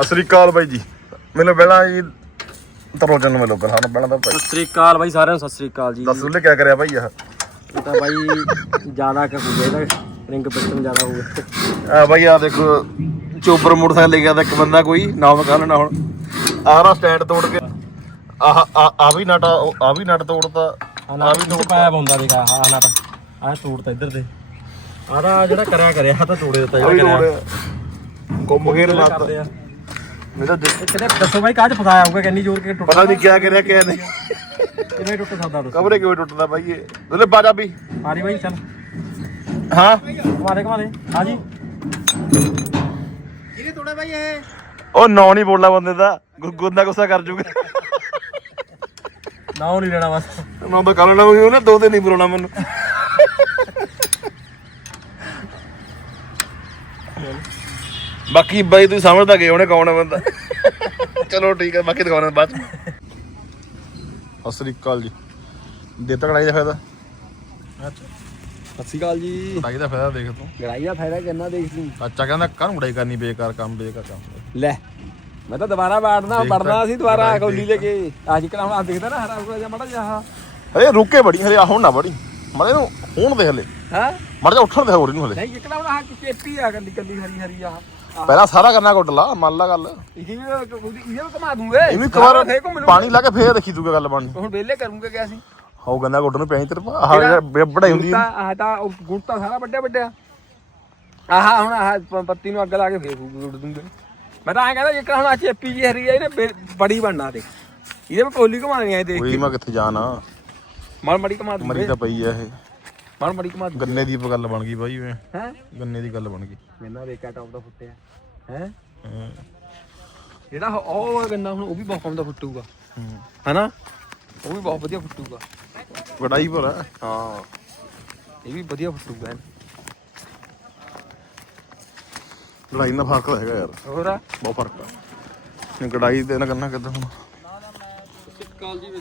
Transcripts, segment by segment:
ਸਤਿ ਸ੍ਰੀ ਅਕਾਲ ਬਾਈ ਜੀ। ਮੈਨੂੰ ਪਹਿਲਾਂ ਜੀ ਤਰੋਜਨ ਮਿਲੋ ਪਹਿਲਾਂ ਪਹਿਲਾਂ ਤਾਂ ਭਾਈ। ਸਤਿ ਸ੍ਰੀ ਅਕਾਲ ਬਾਈ ਸਾਰਿਆਂ ਨੂੰ ਸਤਿ ਸ੍ਰੀ ਅਕਾਲ ਜੀ। ਦੱਸ ਉਹਨੇ ਕਿਆ ਕਰਿਆ ਭਾਈ ਆਹ ਇਹ ਤਾਂ ਬਾਈ ਜ਼ਿਆਦਾ ਕਰ ਹੋ ਗਿਆ ਰਿੰਗ ਪਿਸਟਨ ਜ਼ਿਆਦਾ ਹੋ ਗਿਆ। ਆ ਬਾਈ ਆ ਦੇਖੋ ਚੋਪਰ ਮੋਟਰਸਾਈਕਲ ਲੈ ਗਿਆ ਤਾਂ ਇੱਕ ਬੰਦਾ ਕੋਈ ਨਾਮ ਕਹ ਲੈਣਾ ਹੁਣ। ਆਹ ਨਾ ਸਟੈਂਡ ਤੋੜ ਕੇ ਆਹ ਆ ਆ ਵੀ ਨਟ ਆ ਵੀ ਨਟ ਤੋੜਤਾ ਆ ਵੀ ਤੋਂ ਪਾਇਆ ਹੁੰਦਾ ਦੇਖ ਆਹ ਆਹ ਨਟ। ਆਹ ਤੋੜਤਾ ਇੱਧਰ ਤੇ। ਆਹ ਤਾਂ ਜਿਹੜਾ ਕਰਿਆ ਕਰਿਆ ਆਹ ਤਾਂ ਤੋੜੇ ਦਿੱਤਾ ਜਿਹੜਾ ਕਰਿਆ। ਗੁੰਮ ਲੱਤ ਕਰਦੇ ਆ। ਮੇਰਾ ਦੇ- ਇਹ ਕਿਤੇ ਦੱਸੋ ਬਾਈ ਕਾਹ ਚ ਫਸਾਇਆ ਹੋਊਗਾ ਕਿੰਨੀ ਜ਼ੋਰ ਕੇ ਟੁੱਟ ਪਤਾ ਨਹੀਂ ਕਿਆ ਕਰਿਆ ਕਿਆ ਨਹੀਂ। ਕਿਵੇਂ ਟੁੱਟ ਸਕਦਾ ਦੱਸੋ? ਕਬਰੇ ਕਿਵੇਂ ਟੁੱਟਦਾ ਬਾਈ ਇਹ? ਉਹਲੇ ਬਾਜਾ ਵੀ। ਮਾਰੀ ਬਾਈ ਚੱਲ। ਹਾਂ? ਕਮਾਰੇ ਕਮਾਰੇ ਹਾਂ ਜੀ। ਉਹ ਨੌ ਨਹੀਂ ਬੋਲਣਾ ਬੰਦੇ ਦਾ। ਗੁੱਗੂ ਦਾ ਗੁੱਸਾ ਕਰ ਜੂਗਾ। ਨਾ ਉਹ ਨਹੀਂ ਲੈਣਾ ਬਸ। ਨਾ ਤਾਂ ਕਰ ਲੈਣਾ ਉਹਨੇ ਦੋ ਦਿਨ ਨਹੀਂ ਬੁਲਾਉਣਾ ਮੈਨੂੰ। ਬਾਕੀ ਬਾਈ ਤੂੰ ਸਮਝਦਾ ਗਏ ਉਹਨੇ ਕੌਣ ਹੈ ਬੰਦਾ। ਚਲੋ ਠੀਕ ਹੈ ਬਾਕੀ ਦਿਖਾਉਣਾ ਬਾਅਦ ਚ। ਸਤਿ ਸ੍ਰੀ ਅਕਾਲ ਜੀ। ਦੇਤਾ ਕੜਾਈ ਦਾ ਫਾਇਦਾ? ਸਤਿ ਸ਼੍ਰੀ ਅਕਾਲ ਜੀ। ਕੜਾਈ ਦਾ ਫਾਇਦਾ ਦੇਖ ਤੂੰ। ਲੜਾਈ ਦਾ ਫਾਇਦਾ ਕਿੰਨਾ ਦੇਖ ਤੂੰ? ਅੱਛਾ ਕਹਿੰਦਾ ਕਾਹਨੂੰ ਕੜਾਈ ਕਰਨੀ ਬੇਕਾਰ ਕੰਮ ਬੇਕਾਰ ਕੰਮ। ਲੈ ਮੈਂ ਤਾਂ ਦੁਬਾਰਾ ਬਾੜਨਾ ਪੜਨਾ ਸੀ ਦੁਬਾਰਾ ਕੌਲੀ ਲੈ ਕੇ। ਅੱਜ ਕਿਹੜਾ ਹੁਣ ਆ ਦਿਖਦਾ ਨਾ ਹਰਾ ਹੁਰਾ ਜਿਹਾ ਮੜਾ ਜਿਹਾ ਹਰੇ ਰੁਕੇ ਬੜੀ ਹਰੇ ਹੁਣ ਨਾ ਬੜੀ। ਮੜੇ ਨੂੰ ਹੁਣ ਦੇਖ ਲੈ ਹਾਂ? ਮੜ ਜਾ ਉੱਠਣ ਦੇ ਹੋਰ ਇਹਨੂੰ ਹਲੇ। ਨਹੀਂ ਕਿਹੜਾ ਹੁਣ ਆ ਚੇਪੀ ਆ ਕੱਲੀ ਕੱਲੀ ਹਰੀ ਹਰੀ ਆ ਪਹਿਲਾਂ ਸਾਰਾ ਕਰਨਾ ਕੁੱਟ ਲਾ ਮੰਨ ਲਾ ਗੱਲ। ਇਹ ਵੀ ਇਹ ਵੀ ਘਮਾ ਦੂੰਗੇ। ਇਹਨੂੰ ਇੱਕ ਵਾਰ ਪਾਣੀ ਲਾ ਕੇ ਫੇਰ ਦੇਖੀ ਤੂੰ ਗੱਲ ਬਣਨੀ ਹੁਣ ਵੇਲੇ ਕਰੂੰਗਾ ਕਿਆ ਸੀ ਹੋ ਗੰਦਾ ਗੁੱਟ ਨੂੰ ਪਿਆ ਤੇਰੇ ਪਾ ਆਹ ਬੜਾਈ ਹੁੰਦੀ ਤਾਂ ਆਹ ਤਾਂ ਉਹ ਗੁੱਟਾ ਸਾਰਾ ਵੱਡਿਆ ਵੱਡਿਆ। ਆਹ ਹੁਣ ਆਹ ਪ- ਪੱਤੀ ਨੂੰ ਅੱਗ ਲਾ ਕੇ ਫੇਰ ਉੱਡ ਦੂੰਗੇ। ਮੈਂ ਤਾਂ ਐਂ ਕਹਿੰਦਾ ਜੇ ਹੁਣ ਆ ਚੇਪੀ ਜੀ ਹਰੀ ਆ ਇਹਨੇ ਬੇ- ਬੜੀ ਬਣਨਾ ਦੇ ਇਹਦੇ ਕੋਲੀ ਘਮਾਣੀ ਆ ਦੇਖ ਕੋਈ ਮੈਂ ਕਿੱਥੇ ਜਾਣਾ। ਮੜ ਮੜੀ ਘਮਾ ਮਰੀ ਦੂੰਗੇ ਤਾਂ ਪਈ ਆ ਇਹ। ਮੜ ਮੜੀ ਦੂੰਗੇ ਗੰਨੇ ਦੀ ਗੱਲ ਬਣ ਗਈ ਬਾਈ ਵੇ ਹੈ? ਗੰਨੇ ਦੀ ਗੱਲ ਬਣ ਗਈ। ਮੈਨਾਂ ਦੇਖਿਆ ਟੌਪ ਦਾ ਫੁੱਟਿਆ। ਹੈ। ਜਿਹੜਾ ਉਹ- ਗੰਨਾ ਹੁਣ ਉਹ ਵੀ ਬਹੁਤ ਕੰਮ ਦਾ ਫੁੱਟੂਗਾ। ਹਨਾ? ਉਹ ਵੀ ਬਹੁਤ ਵਧੀਆ ਫੁੱਟੂਗਾ। ਵਡਾਈ ਆ। ਹਾਂ। ਇਹ ਵੀ ਵਧੀਆ ਫੁੱਟੂਗਾ ਲੜਾਈ ਨਾਲ ਫ਼ਰਕ ਹੈਗਾ ਯਾਰ। ਹੋਰ ਬਹੁਤ ਫ਼ਰਕ ਆ। ਕੜਾਈ ਤੇ ਨਾ ਕਰਨਾ ਕਿੱਦਾਂ ਹੁਣ?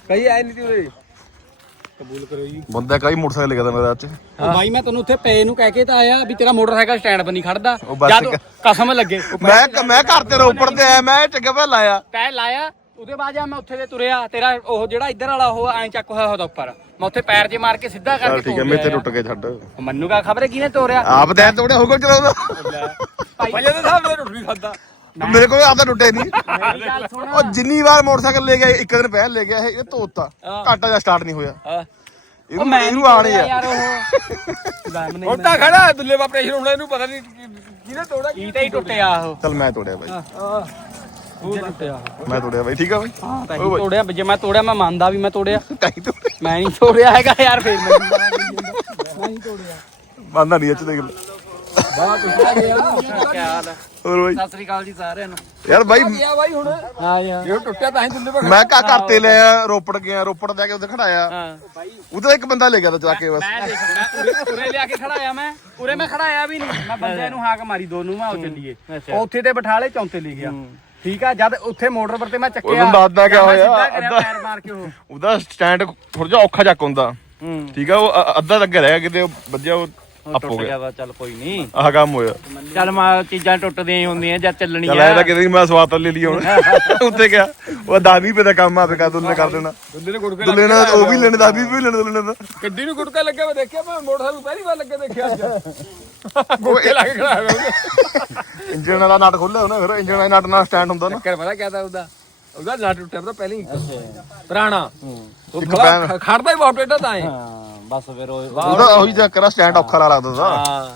ਕਈ ਆਏ ਨਹੀਂ ਤੀ ਉਰੇ। ਕਬੂਲ ਕਰੋ ਜੀ। ਬੰਦਾ ਕਈ ਮੋਟਰਸਾਈਕਲ ਲਿਆ ਮੇਰਾ ਅੱਜ ਉਹ ਬਾਈ ਮੈਂ ਤੈਨੂੰ ਉੱਥੇ ਪਏ ਨੂੰ ਕਹਿ ਕੇ ਤਾਂ ਆਇਆ ਵੀ ਤੇਰਾ ਮੋਟਰਸਾਈਕਲ ਸਟੈਂਡ ਨਹੀਂ ਖੜਦਾ। ਉਹ ਬਸ ਜਦ ਇੱਕ- ਕਸਮ ਲੱਗੇ। ਮੈਂ ਮੈਂ ਘਰ ਤੇ ਰੋਪੜ ਤੇ ਆਇਆ ਮੈਂ ਚੰਗਾ ਭਾ ਲਾਇਆ। ਤੈ ਲਾਇਆ ਉਹਦੇ ਬਾਅਦ ਜਾ ਮੈਂ ਉੱਥੇ ਦੇ ਤੁਰਿਆ ਤੇਰਾ ਉਹ ਜਿਹੜਾ ਇੱਧਰ ਵਾਲਾ ਉਹ ਐਂ ਚੱਕ ਹੋਇਆ ਉਹਦਾ ਉੱਪਰ। ਮੈਂ ਉੱਥੇ ਪੈਰ ਜੇ ਮਾਰ ਕੇ ਸਿੱਧਾ ਚਲ ਕਰਕੇ ਠੀਕ ਹੈ ਮੇਰੇ ਤੇ ਟੁੱਟ ਕੇ ਛੱਡ। ਮੰਨੂ ਕਾ ਖਬਰ ਕਿਹਨੇ ਤੋਰਿਆ ਆਪ ਤੇ ਤੋੜਿਆ ਹੋਗਾ ਚਲਾਉਂਦਾ। ਪਹਿਲੇ ਤਾਂ ਸਾਹਿਬ ਰੁੱਟ ਖਾਦਾ ਮੇਰੇ ਕੋਲ ਆਪਦਾ ਟੁੱਟੇ ਨਹੀਂ। ਮੇਰੀ ਗੱਲ ਸੁਣ। ਉਹ ਜਿੰਨੀ ਵਾਰ ਮੋਟਰਸਾਈਕਲ ਲੈ ਗਿਆ ਇੱਕ ਦਿਨ ਪਹਿਲ ਲੈ ਗਿਆ ਇਹ ਇਹ ਧੋਤਾ। ਘਾਟਾ ਜਾਂ ਸਟਾਰਟ ਨਹੀਂ ਹੋਇਆ। ਹਾਂ। ਉਹ ਇਹਨੂੰ ਮੈਂ ਇਹਨੂੰ ਆਣੇ ਆ। ਯਾਰ ਉਹ। ਹੁਣ ਖੜਾ ਦੁੱਲੇ ਬਾਪਰੇ ਹੁਣ ਇਹਨੂੰ ਪਤਾ ਨਹੀਂ ਕਿਹਨੇ ਤੋੜਾ ਕੀ ਤੇ ਹੀ ਟੁੱਟਿਆ ਉਹ। ਚਲ ਮੈਂ ਤੋੜਿਆ ਬਾਈ। ਉਹ ਟੁੱਟਿਆ ਮੈਂ ਤੋੜਿਆ ਬਾਈ ਠੀਕ ਆ ਬਾਈ? ਹਾਂ ਤਾਂ ਹੀ ਤੋੜਿਆ ਜੇ ਮੈਂ ਤੋੜਿਆ ਮੈਂ ਮੰਨਦਾ ਵੀ ਮੈਂ ਤੋੜਿਆ। ਟਾਈ ਤੋੜਿਆ। ਮੈਂ ਨਹੀਂ ਤੋੜਿਆ ਹੈਗਾ ਯਾਰ ਫੇਰ। ਮੈਂ ਨਹੀਂ ਤੋੜਿਆ। ਬੰਦਾ ਨਹੀਂ ਅੱਛੇ ਦੇਖ ਕੀ ਹਾਲ ਹੈ ਹੋਰ ਬਾਈ। ਸਤਿ ਸ੍ਰੀ ਅਕਾਲ ਜੀ ਸਾਰਿਆਂ ਨੂੰ। ਯਾਰ ਬਾਈ ਗਿਆ ਬਾਈ ਹੁਣ। ਹਾਂ ਯਾਰ ਜੇ ਟੁੱਟਿਆ ਤਾਂ ਹੀ ਦੁੱਲੇ ਬਾਪਰੇ ਮੈਂ ਕਾ ਘਰ ਤੇ ਲਿਆ ਰੋਪੜ ਗਿਆ ਰੋਪੜ ਲੈ ਕੇ ਉੱਥੇ ਖੜਾਇਆ। ਹਾਂ। ਉਧਰ ਇੱਕ ਬੰਦਾ ਲੈ ਗਿਆ ਤਾਂ ਜਾ ਕੇ ਬਸ। ਮੈਂ ਦੇਖ ਮੈਂ ਉਰੇ ਉਰੇ ਲਿਆ ਕੇ ਖੜਾਇਆ ਮੈਂ। ਉਰੇ ਮੈਂ ਖੜਾਇਆ ਵੀ ਨਹੀਂ। ਮੈਂ ਬੰਦਿਆਂ ਨੂੰ ਹਾਕ ਮਾਰੀ ਦੋਨੋਂ ਮੈਂ ਉਹ ਚੱਲੀਏ। ਉੱਥੇ ਤੇ ਬਿਠਾਲੇ ਚੌਂਤੇ ਲੈ ਗਿਆ। ਠੀਕ ਆ ਜਦ ਉੱਥੇ ਮੋਟਰ ਪਰ ਤੇ ਮੈਂ ਚੱਕਿਆ ਉਹਨੂੰ ਦੱਸਦਾ ਕਿਆ ਮੈਂ ਹੋਇਆ, ਸਿੱਧਾ ਕਰਿਆ ਅੱਧਾ- ਪੈਰ ਮਾਰ ਕੇ ਉਹ। ਉਹਦਾ ਸਟੈਂਡ ਥੋੜਾ ਜਿਹਾ ਔਖਾ ਚੱਕ ਹੁੰਦਾ। ਠੀਕ ਆ ਉਹ ਅ- ਅੱਧਾ ਲੱਗਿਆ ਰਿਹਾ ਕਿਤੇ ਉਹ ਵੱਜਿਆ ਉਹ ਅਪ ਹੋ ਗਿਆ। ਵਾ ਚੱਲ ਕੋਈ ਨਹੀਂ ਆਹ ਕੰਮ ਹੋਇਆ। ਚੱਲ ਮਾ ਚੀਜ਼ਾਂ ਟੁੱਟਦੀਆਂ ਹੀ ਹੁੰਦੀਆਂ ਚੱਲ ਚੱਲਣੀਆਂ। ਐ ਤਾਂ ਕਿਤੇ ਮੈਂ ਸਵਾਦ ਲੈ ਲਈ ਹੁਣ। ਉੱਥੇ ਗਿਆ ਉਹ 10 ਰੁਪਏ ਦਾ ਕੰਮ ਆਪੇ ਕਰ ਦੁੱਲੇ ਕਰ ਦੇਣਾ। ਦੁੱਲੇ ਨੇ ਗੁੜਕੇ ਦੁੱਲੇ ਨੇ ਉਹ ਵੀ ਲੈਣੇ 10 ਰੁਪਏ ਵੀ ਲੈਣੇ ਦੁੱਲੇ ਨੇ ਤਾਂ ਗੱਡੀ ਨੂੰ ਗੁੜਕਾ ਲੱਗਿਆ ਮੈਂ ਦੇਖਿਆ ਮੈਂ ਮੋਟਰਸਾਈਕਲ ਪਹਿਲੀ ਵਾਰ ਲੱਗੇ ਦੇਖਿਆ ਅੱਜ। ਗੁੜਕੇ ਲਾ ਕੇ ਖੜਾ ਹੋਇਆ ਇੰਜਨ ਵਾਲਾ ਨਟ ਖੋਲਿਆ ਉਹਨੇ ਫਿਰ ਇੰਜਨ ਵਾਲਾ ਨਟ ਨਾਲ ਸਟੈਂਡ ਹੁੰਦਾ ਨਾ। ਕਰ ਪਤਾ ਤਾ ਉਹਦਾ? ਉਹਦਾ ਨਾ ਟੁੱਟਿਆ ਤਾਂ ਪਹਿਲਾਂ ਹੀ ਪੁਰਾਣਾ। ਉਹ ਖੜਦਾ ਹੀ ਬਹੁਤ ਟੇਡਾ ਤਾਂ ਹਾਂ। ਬਸ ਫਿਰ ਉਹ ਉਹਦਾ ਉਹੀ ਚੱਕਰ ਆ ਸਟੈਂਡ ਔਖਾ ਲਾ ਲੱਗਦਾ ਹਾਂ।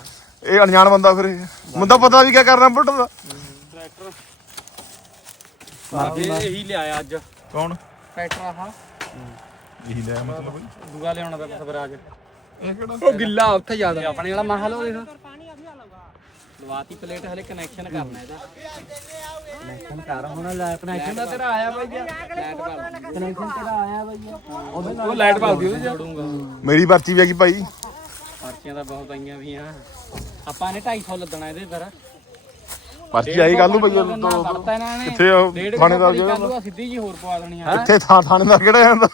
ਇਹ ਅਣਜਾਣ ਬੰਦਾ ਫਿਰ ਇਹ। ਪਤਾ ਵੀ ਕਿਆ ਕਰਨਾ ਬੁੱਟ ਦਾ। ਇਹ ਇਹੀ ਲਿਆਇਆ ਅੱਜ। ਕੌਣ? ਟਰੈਕਟਰ ਆਹ। ਇਹੀ ਲੈ ਮਤਲਬ। ਦੂਆ ਲਿਆਉਣਾ ਤਾਂ ਫਿਰ ਆ ਕੇ ਉਹ ਗਿੱਲਾ ਉੱਥੇ ਜ਼ਿਆਦਾ। ਆਪਣੇ ਵਾਲਾ ਮਹਲ ਉਹ ਦੇਖ। ਲਵਾਤੀ ਪਲੇਟ ਹਲੇ ਕਨੈਕਸ਼ਨ ਕਰਨਾ ਇਹਦਾ। ਕਨੈਕਸ਼ਨ ਕਰ ਹੁਣ ਲੈ ਕਨੈਕਸ਼ਨ ਦਾ ਤੇਰਾ ਆਇਆ ਬਾਈ ਕਨੈਕਸ਼ਨ ਤੇਰਾ ਆਇਆ ਬਾਈ ਨਾਲ ਉਹ ਲਾਈਟ ਭਾਲਦੀ ਉਹਦੇ ਜੋੜੂੰਗਾ। ਮੇਰੀ ਪਰਚੀ ਵੀ ਹੈਗੀ ਭਾਈ। ਪਰਚੀਆਂ ਤਾਂ ਬਹੁਤ ਆਈਆਂ ਵੀ ਆ ਆਪਾਂ ਨੇ 250 ਲੱਦਣਾ ਇਹਦੇ ਪਰ ਪਰਚੀ ਆਈ ਕੱਲ ਨੂੰ ਭਈਆ ਨੇ ਕਿੱਥੇ ਉਹ ਥਾਣੇਦਾਰ ਜਿਹੜਾ ਨੂੰ ਸਿੱਧੀ ਜੀ ਹੋਰ ਪਵਾ ਦੇਣੀ ਆ। ਕਿੱਥੇ ਥਾਂ ਥਾਣੇਦਾਰ ਕਿਹੜਾ ਜਾਂਦਾ?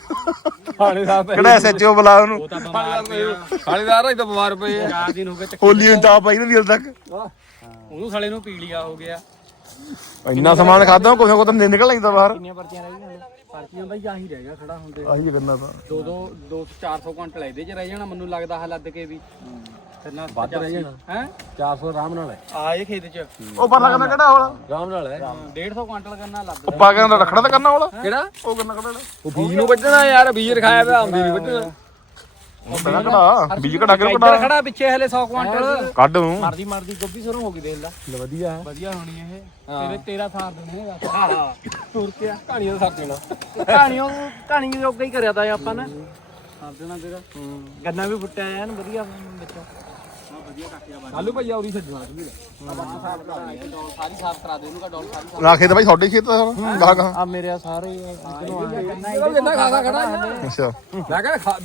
ਖਾਣੇ ਦਾ ਕਿਹੜਾ ਐਸਐਚਓ ਬੁਲਾ ਉਹਨੂੰ? ਉਹ ਤਾਂ ਬਿਮਾਰ ਪਿਆ ਖਾਣੇਦਾਰ ਹੀ ਤਾਂ ਬਿਮਾਰ ਪਏ ਆ। ਚਾਰ ਦਿਨ ਹੋ ਗਏ ਚੱਕੀ ਹੋਲੀ ਨੂੰ ਤਾਂ ਪਾਈ ਨਹੀਂ ਦਿਲ ਤੱਕ। ਉਹਨੂੰ ਸਾਲੇ ਨੂੰ ਪੀਲੀਆ ਹੋ ਗਿਆ। ਇੰਨਾ ਸਮਾਨ ਖਾਦਾ ਕੋਈ ਕੋਈ ਤਾਂ ਨਿਕਲ ਲੈਂਦਾ ਬਾਹਰ। ਕਿੰਨੀਆਂ ਪਰਚੀਆਂ ਰਹਿ ਗਈਆਂ ਪਰਚੀਆਂ ਬਾਈ ਆਹੀ ਰਹਿ ਗਿਆ ਖੜਾ ਹੁੰਦੇ। ਆਹੀ ਕਰਨਾ ਤਾਂ। ਦੋ ਦੋ ਦੋ 400 ਕੁਇੰਟਲ ਇਹਦੇ ਚ ਰਹਿ ਜਾਣਾ ਮੈਨੂੰ ਲੱਗਦਾ ਹੈ ਲੱਦ ਕੇ ਵੀ। ਵੱਧ ਰਹਿ ਜਾਣਾ ਹੈ? 400 ਆਰਾਮ ਨਾਲ ਹੈ। ਆ ਇਹ ਖੇਤ ਚ। ਉਹ ਪਰਲਾ ਕਰਨਾ ਕਿਹੜਾ ਹੋਲਾ? ਆਰਾਮ ਨਾਲ ਹੈ। 150 ਕੁਇੰਟਲ ਕਰਨਾ ਲੱਦ ਉਹ ਪਾ ਕੇ ਦਾ ਰੱਖਣਾ ਤਾਂ ਕਰਨਾ ਹੋਲਾ? ਕਿਹੜਾ? ਉਹ ਕਰਨਾ ਕਿਹੜਾ ਉਹ ਬੀਜ ਨੂੰ ਵੱਢਣਾ ਯਾਰ ਬੀਜ ਰਖਾਇਆ ਪਿਆ ਆਉਂਦੀ ਨਹੀਂ ਵੱਢਣਾ। ਉਹ ਪਹਿਲਾਂ ਕਢਾ ਬੀਜ ਕਢਾ ਕੇ ਕਢਾ ਖੜਾ ਪਿੱਛੇ ਹਲੇ 100 ਕੁਇੰਟਲ। ਕੱਢ ਨੂੰ ਮਰਦੀ ਮਰਦੀ ਗੋਭੀ ਸਰੋਂ ਹੋ ਗਈ ਦੇਖ ਲੈ। ਵਧੀਆ। ਹੈ ਵਧੀਆ ਹੋਣੀ ਇਹ। ਤੇਰੇ ਤੇਰਾ ਸਾਰ ਦੇਣੇ ਹਾਂ। ਤੁਰ ਕੇ ਕਹਾਣੀਆਂ ਦਾ ਸੱਤ ਦੇਣਾ। ਕਹਾਣੀਆਂ ਕਹਾਣੀ ਜੋਗਾ ਹੀ ਕਰਿਆ ਤਾਂ ਆਪਾਂ ਨੇ। ਸਾਰ ਦੇਣਾ ਤੇਰਾ। ਗੰਨਾ ਵੀ ਫੁੱਟਿਆ ਐਨ ਵਧੀਆ ਵਿੱਚ। ਵਧੀਆ ਕੱਟਿਆ ਆਲੂ ਭਈਆ ਉਰੀ ਛੱਡਣਾ ਤੂੰ ਸਾਰੀ ਸਾਫ਼ ਕਰਾ ਦੇ ਉਹਨੂੰ ਕਾ ਡੋਲ ਸਾਰੀ ਨਾ ਖੇਤ ਬਾਈ ਤੁਹਾਡੇ ਖੇਤ ਦਾ ਗਾਹ ਗਾਹ। ਆ ਮੇਰੇ ਸਾਰੇ। ਆ ਇਹਦਾ ਜਿੰਨਾ ਖਾਸਾ ਖੜਾ ਹੈ ਅੱਛਾ। ਮੈਂ ਕਹਿੰਦਾ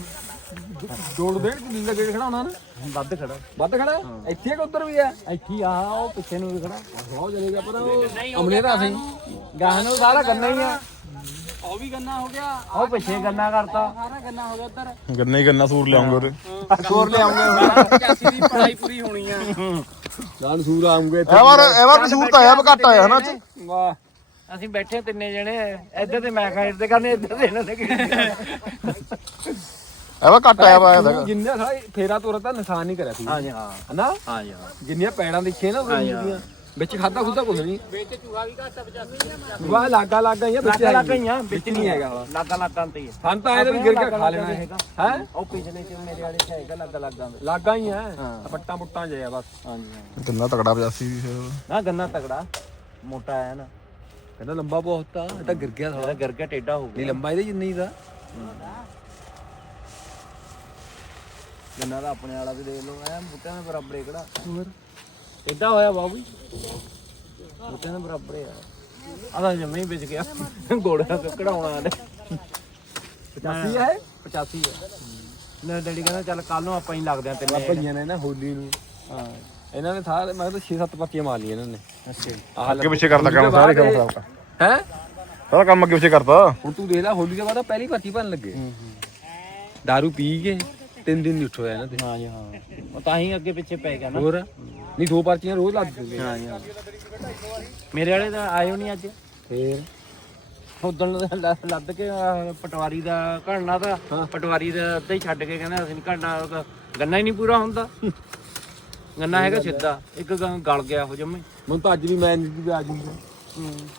ਜੋੜ ਦੇਣ ਕਿ ਨੀਲਾ ਗੇਟ ਖੜਾ ਹੋਣਾ ਨਾ ਵੱਧ ਖੜਾ। ਵੱਧ ਖੜਾ? ਇੱਥੇ ਕਿ ਉੱਧਰ ਵੀ ਹੈ? ਇੱਥੇ ਆ ਉਹ ਪਿੱਛੇ ਨੂੰ ਵੀ ਖੜਾ। ਬਹੁਤ ਚਲੇਗਾ ਪਰ ਉਹ ਅਮਨੇ ਦਾ ਅਸੀਂ ਗਾਹ ਨੂੰ ਸਾਰਾ ਗੰਨਾ ਹੀ ਆ। ਉਹ ਵੀ ਗੰਨਾ ਹੋ ਗਿਆ ਉਹ ਪਿੱਛੇ ਗੰਨਾ ਕਰਤਾ। ਸਾਰਾ ਗੰਨਾ ਹੋ ਗਿਆ ਉੱਧਰ। ਗੰਨੇ ਹੀ ਗੰਨਾ ਸੂਰ ਲਿਆਉਂਗੇ ਉਹਦੇ। ਸੋਰ ਲਿਆਉਂਗੇ 85 ਦੀ ਪੜਾਈ ਪੂਰੀ ਹੋਣੀ ਆ। ਜਾਨ ਸੂਰ ਆਉਂਗੇ ਇਹ ਵਾਰ ਇਹ ਵਾਰ ਸੂਰ ਤਾਂ ਆਇਆ ਘੱਟ ਆਇਆ ਹਨਾ ਚ ਵਾਹ। ਅਸੀਂ ਬੈਠੇ ਤਿੰਨੇ ਜਣੇ ਇੱਧਰ ਤੇ ਮੈਂ ਖਾਇਰ ਤੇ ਕਰਨੇ ਇੱਧਰ ਦੇ ਇਹਨਾਂ ਦੇ ਇਹ ਵਾਰ ਘੱਟ ਆਇਆ ਵਾ ਇਹਦਾ ਜਿੰਨੇ ਸਾਰਾ ਫੇਰਾ ਤੋਰਾ ਤਾਂ ਨਿਸ਼ਾਨ ਨਹੀਂ ਕਰਿਆ ਸੀ। ਹਾਂਜੀ ਹਾਂ। ਹਨਾ? ਹਾਂ। ਜਿੰਨੀਆਂ ਪੈੜਾਂ ਦੇਖੀਆਂ ਨਾ ਉਹ ਵਿੱਚ ਖਾਦਾ ਖੁੱਦਾ ਕੁਝ ਨਹੀਂ। ਵਿੱਚ ਚੂਹਾ ਵੀ ਘੱਟ 85 ਵਾਹ ਲਾਗਾ ਲਾਗਾ ਹੀ ਆ ਵਿੱਚ ਲੱਗਾ ਹੈ ਲੱਗਾ ਹੀ ਹੀ ਆ ਵਿੱਚ ਨਹੀਂ ਹੈਗਾ ਵਾ ਲੱਗਾ ਲੱਗਾ ਤੇ ਹੀ ਸਾਨੂੰ ਤਾਂ ਇਹਦੇ ਵੀ ਗਿਰ ਕੇ ਖਾ ਲੈਣਾ ਇਹ ਹੈ? ਉਹ ਪਿਛਲੇ ਚ ਮੇਰੇ ਵਾਲੇ ਚ ਹੈਗਾ ਲੱਗਾ ਲੱਗਾ ਲਾਗਾ ਹੀ ਹੈ। ਪੱਟਾਂ ਪੁੱਟਾਂ ਜਿਹਾ ਬਸ। ਹਾਂਜੀ ਹਾਂ। ਕਿੰਨਾ ਤਕੜਾ 85 ਵੀ ਫਿਰ। ਨਾ ਗੰਨਾ ਤਗੜਾ ਮੋਟਾ ਹੈ ਨਾ। ਕਹਿੰਦਾ ਲੰਬਾ ਬਹੁਤ ਆ ਇਹ ਤਾਂ ਗਿਰ ਗਿਆ ਇਹਦਾ ਗਿਰ ਕੇ ਟੇਡਾ ਹੋ ਨਹੀਂ ਲੰਬਾ ਇਹਦੇ ਜਿੰਨਾ ਹੀ ਦਾ। ਗੰਨਾ ਦਾ ਆਪਣੇ ਵਾਲਾ ਵੀ ਦੇਖ ਲਓ ਐ ਬੂਟਿਆਂ ਦੇ ਬਰਾਬਰ ਕਿਹੜਾ। ਹੋਰ? ਟੇਡਾ ਹੋਇਆ ਬਾਬੂ ਬੂਟਿਆਂ ਦੇ ਬਰਾਬਰ ਆ। ਆਦਾ ਜਮੇ ਹੀ ਵਿਚ ਗਿਆ। ਗੋੜਾ ਕਢਾਉਣਾ ਨੇ 85 ਹੈ 85 ਹੈ ਨਾ ਡੈਡੀ ਕਹਿੰਦਾ ਚੱਲ ਕੱਲ ਨੂੰ ਆਪਾਂ ਹੀ ਲੱਗਦੇ ਆ ਤੇਰੇ ਭਈਆਂ ਨੇ ਨਾ ਹੋਲੀ ਨੂੰ। ਹਾਂ। ਇਹਨਾਂ ਨੇ ਸਾਰੇ ਮੈਂ ਤਾਂ 6-7 ਪੱਤੀਆਂ ਮਾਰ ਲਈਆਂ ਇਹਨਾਂ ਨੇ। ਅੱਛਾ ਅੱਗੇ ਪਿੱਛੇ ਕਰਦਾ ਕੰਮ ਸਾਰੇ ਕੰਮ ਖਰਾਬ ਕਰ। ਹੈ? ਸਾਰਾ ਕੰਮ ਅੱਗੇ ਪਿੱਛੇ ਕਰਤਾ? ਹੁਣ ਤੂੰ ਦੇਖ ਲੈ ਹੋਲੀ ਦੇ ਬਾਅਦ ਪਹਿਲੀ ਪੱਤੀ ਭਰਨ ਲੱਗੇ। दारू ਪੀ ਕੇ ਤਿੰਨ ਦਿਨ ਨਹੀਂ ਉੱਠਿਆ ਇਹਨਾਂ ਤੇ ਹਾਂ ਜੀ ਹਾਂ। ਉਹ ਤਾਂ ਹੀ ਅੱਗੇ ਪਿੱਛੇ ਪੈ ਗਿਆ ਨਾ। ਹੋਰ? ਨਹੀਂ ਦੋ ਪਰਚੀਆਂ ਰੋਜ਼ ਲੱਗ ਜੂਗੇ ਹਾਂ ਜੀ ਹਾਂ ਮੇਰੇ ਵਾਲੇ ਤਾਂ ਆਇਓ ਨਹੀਂ ਅੱਜ। ਫੇਰ? ਉਦੋਂ ਲੱਦ ਕੇ ਆਹ ਪਟਵਾਰੀ ਦਾ ਘੜਨਾ ਤਾਂ ਪਟਵਾਰੀ ਦਾ ਅੱਧਾ ਹੀ ਛੱਡ ਕੇ ਕਹਿੰਦਾ ਅਸੀਂ ਨਹੀਂ ਘੜਨਾ ਉਹ ਤਾਂ ਗੰਨਾ ਹੀ ਨਹੀਂ ਪੂਰਾ ਹੁੰਦਾ। ਗੰਨਾ ਹੈਗਾ ਸਿੱਧਾ ਇੱਕ ਗ- ਗਲ ਗਿਆ ਉਹ ਜੰਮੇ। ਮੈਨੂੰ ਤਾਂ ਅੱਜ ਵੀ ਮੈਂ ਨਹੀਂ ਵੀ ਆ ਜੂਗਾ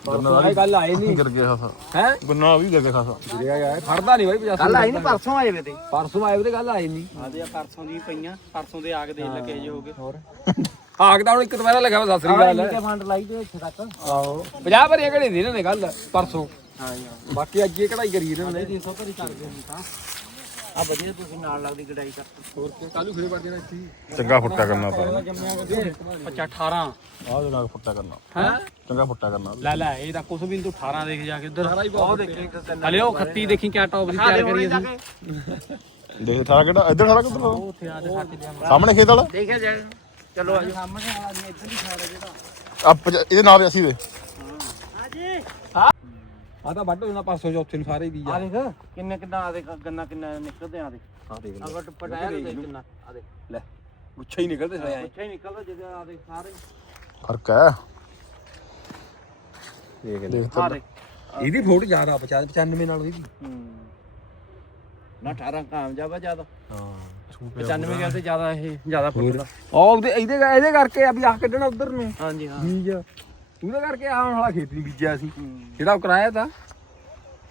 ਪਰਸੋਂ ਆਏ ਗੱਲ ਆਏ ਨਹੀਂ। ਗਿਰ ਗਿਆ ਖਾਸਾ। ਹੈ? ਗੁੰਨਾ ਵੀ ਗਿਰ ਗਿਆ ਖਾਸਾ। ਗਿਰਿਆ ਗਿਆ ਫੜਦਾ ਨਹੀਂ ਬਾਈ 50 ਕੱਲ ਆਈ ਨਹੀਂ ਪਰਸੋਂ ਆਏ ਵੇ ਤੇ। ਪਰਸੋਂ ਆਏ ਉਹਦੇ ਗੱਲ ਆਏ ਨਹੀਂ। ਆਦੇ ਆ ਪਰਸੋਂ ਦੀ ਪਈਆਂ ਪਰਸੋਂ ਦੇ ਆਗ ਦੇਖ ਲੱਗੇ ਜੇ ਹੋਗੇ ਹੋਰ? ਆਗ ਤਾਂ ਹੁਣ ਇੱਕ ਦੁਬਾਰਾ ਲਿਖਿਆ ਵਾ ਸਤਿ ਸ੍ਰੀ ਅਕਾਲ। ਕੇ ਫੰਡ ਲਾਈ ਤੇ ਇੱਥੇ ਤੱਕ। ਆਹੋ 50 ਭਰੀਆਂ ਘੜੇ ਦੀ ਇਹਨਾਂ ਨੇ ਗੱਲ ਪਰਸੋਂ। ਹਾਂ ਜੀ ਬਾਕੀ ਅੱਜ ਇਹ ਕਢਾਈ ਕਰੀ ਇਹਨਾਂ ਨੇ। 300 ਭਰੀ ਕਰਦੇ ਹੁਣ ਤਾਂ। ਆ ਵਧੀਆ ਤੁਸੀਂ ਨਾਲ ਲੱਗਦੀ ਗੜਾਈ ਕਰ ਹੋਰ ਕੀ ਕੱਲੂ ਫਿਰੇ ਪੜ ਜਾਣਾ ਇੱਥੇ? ਚੰਗਾ ਫੁੱਟਾ ਕਰਨਾ ਤਾਂ ਜੰਮਿਆ 55 18 ਆਹ ਜਗਾ ਫੁੱਟਾ ਕਰਨਾ। ਹੈ? ਚੰਗਾ ਫੁੱਟਾ ਕਰਨਾ। ਲੈ ਲੈ ਇਹ ਤਾਂ ਕੁਛ ਵੀ ਨੀ ਤੂੰ 18 ਦੇਖ ਜਾ ਕੇ ਉਧਰ ਉਹ ਦੇਖੀ ਹਲੇ ਉਹ ਖੱਤੀ ਦੇਖੀ ਕਿਆ ਟੌਪ ਦੀ ਤਿਆਰ ਕਰੀ ਅਸੀਂ। ਦੇਖ ਸਾਰਾ ਕਿਹੜਾ ਇੱਧਰ ਸਾਰਾ ਕਿੱਧਰ ਉਹ ਉੱਥੇ ਆ ਦੇ ਸੱਚ ਦੇ ਸਾਹਮਣੇ ਖੇਤ ਵਾਲਾ? ਦੇਖਿਆ ਜਾ ਚਲੋ ਆਜੋ ਸਾਹਮਣੇ ਆ ਜੀ ਇੱਧਰ ਹੀ ਸਾਈਡ ਜਿਹੜਾ ਆ ਪਚ- ਇਹਦੇ ਨਾਲ ਅਸੀਂ ਦੇ। ਆ ਤਾਂ ਵੱਢ ਹੋਣਾ ਪਾਸੋਂ ਚੌਥੇ ਨੂੰ ਸਾਰੇ ਬੀਜ ਆ। ਦੇਖ ਕਿੰਨੇ ਕਿੰਨਾ ਆ ਦੇਖ ਗੰਨਾ ਕਿੰਨਾ ਨਿਕਲਦੇ ਆ ਦੇ ਆ ਦੇਖ ਅਗਰ ਪਟਾਇਆ ਤੇ ਕਿੰਨਾ। ਆ ਦੇ ਲੈ। ਗੁੱਛਾ ਹੀ ਨਿਕਲਦੇ ਸਾਰੇ ਅੱਛਾ ਹੀ ਨਿਕਲਦਾ ਜਿਹਦੇ ਆ ਦੇ ਸਾਰੇ। ਫ਼ਰਕ ਹੈ। ਦੇਖ ਦੇਖ ਆ ਦੇ ਇਹਦੀ ਫੋਟ ਜ਼ਿਆਦਾ 95 ਨਾਲ ਇਹਦੀ। ਹੂੰ। ਨਾ 18 ਕਾਮਯਾਬ ਆ ਜ਼ਿਆਦਾ। ਹਾਂ। 95 ਕਹਿੰਦੇ ਜ਼ਿਆਦਾ ਇਹ ਜ਼ਿਆਦਾ ਫੁੱਟਦਾ ਉਹ ਉਹਦੇ ਇਹਦੇ ਇਹਦੇ ਕਰਕੇ ਆ ਵੀ ਆਹ ਕੱਢਣਾ ਉਧਰ ਨੂੰ। ਹਾਂਜੀ ਹਾਂ। ਬੀਜ। ਉਹਦੇ ਕਰਕੇ ਆਹ ਵਾਲਾ ਖੇਤ ਨਹੀਂ ਬੀਜਿਆ ਸੀ। ਜਿਹੜਾ ਉਹ ਕਰਾਇਆ ਤਾਂ।